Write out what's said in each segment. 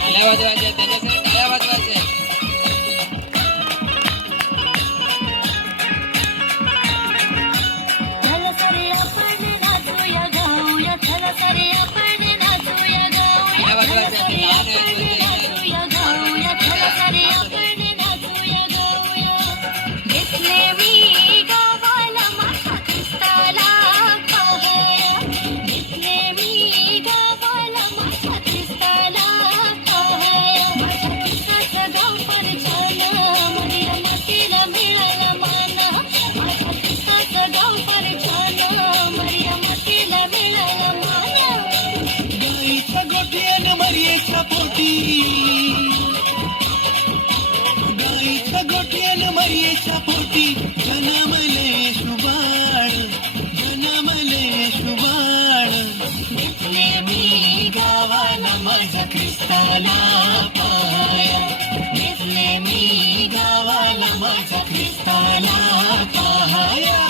टाळ्या वाजवायच्या, त्याच्यासाठी टाळ्या वाजवायच्या. चल सारे आपण नाचूया गाऊया, चल सारे आपण नाचूया गाऊया, टाळ्या वाजवायच्या. ते लहान आहेत म्हणजे नाचूया गाऊया, चल सारे आपण नाचूया गाऊया. घेतले मी गावाला माझ्या ख्रिस्ताला पाहाया, घेतले मी गावाला माझ्या ख्रिस्ताला पाहाया. माझ्या ख्रिस्ताचं गाव फार छान, मरियम मातेला मिळाला मान. माझ्या ख्रिस्ताचं गाव फार छान, मरियम मातेला मिळाला मान. गाईच्या गोठ्यान मरियेच्या पोटी, गाईच्या गोठ्यान मरियेच्या पोटी जन्मले शुभाळ, जन्मले शुभाळ. घेतले मी गावाला माझ्या ख्रिस्ताला पाया, घेतले मी गावाला माझ्या ख्रिस्ताला पाया.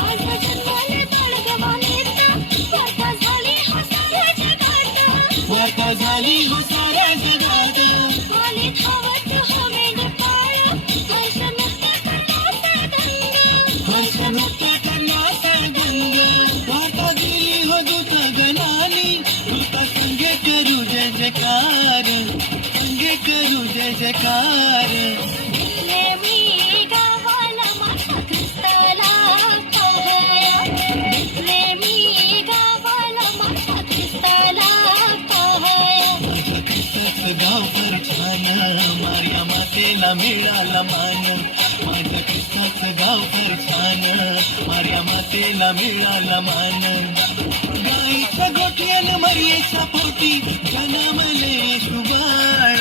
आज जन्माले बाळगवानीत, वार्ता झाली हो साऱ्या जगात. वार्ता झाली हो साऱ्या जगात, आले धावत हो मेंढपाळ, हर्षमुक्त करण्याचा ढंग. हर्षमुक्त करण्याचा गंग. वार्ता दिली हो दूत गणानी, दूत संगे करू जय जयकार, संगे करू जय जयकार. घेतले मी गावाला माझ्या ख्रिस्ताला पाहाया, घेतले मी गावाला माझ्या ख्रिस्ताला पाहाया. माझ्या ख्रिस्ताचं गाव फार छान, मार्या मातेला मिळाला मान. माझ्या ख्रिस्ताचं गाव फार छान, मार्या मातेला मिळाला मान. गाईच्या गोठ्यान मरियेच्या पोटी जन्मले शुभाळ,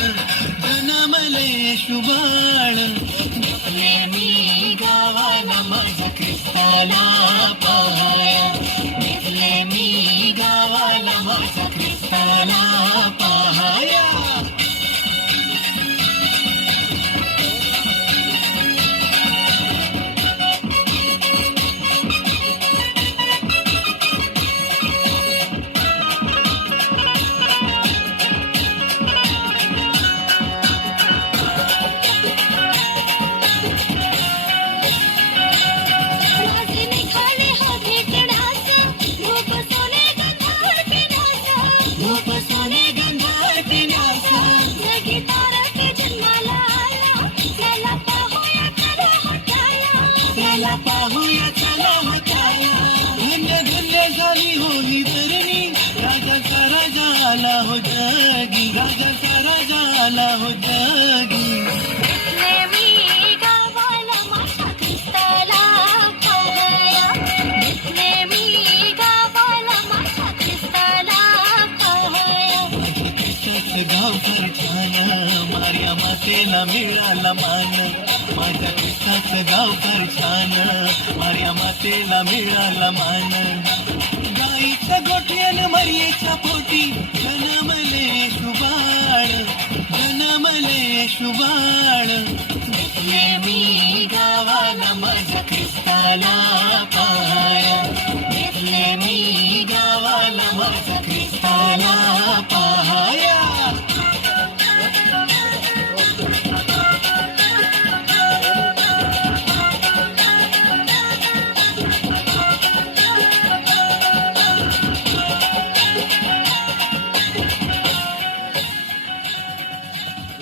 जन्मले शुभाळ. घेतले मी गावाला माझ्या ख्रिस्ताला पाया, घेतले मी गावाला माझ्या ख्रिस्ताला पाया. माझे निघाले हो भेटण्यास, धूप सोने गंधाळ पिण्याचा. धूप सोने गंधाळ पिण्याचा, जगी तारक जन्माला आला, त्याला पाहूया चला हटाया. त्याला पाहूया चला हटाया. धन्य धन्य झाली हो ही धरणी, राजाचा राजा आला हो जगी, राजाचा राजा आला हो जगी. घेतले मी गावाला माझ्या ख्रिस्ताला पाहाया, घेतले मी गावाला माझ्या ख्रिस्ताला पाहाया. माझ्या ख्रिस्ताचं गाव फार छान, मार्या मातेला मिळाला मान. माझ्या ख्रिस्ताचं गाव फार छान, मार्या मातेला मिळाला मान. गाईच्या गोठ्यान मरियेच्या पोटी जन्मले शुभाळ, जन्मले शुभाळ. घेतले मी गावाला माझ्या ख्रिस्ताला पाया, घेतले मी गावाला माझ्या ख्रिस्ताला पाया.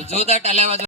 जोरदार टाळ्या वाजवा.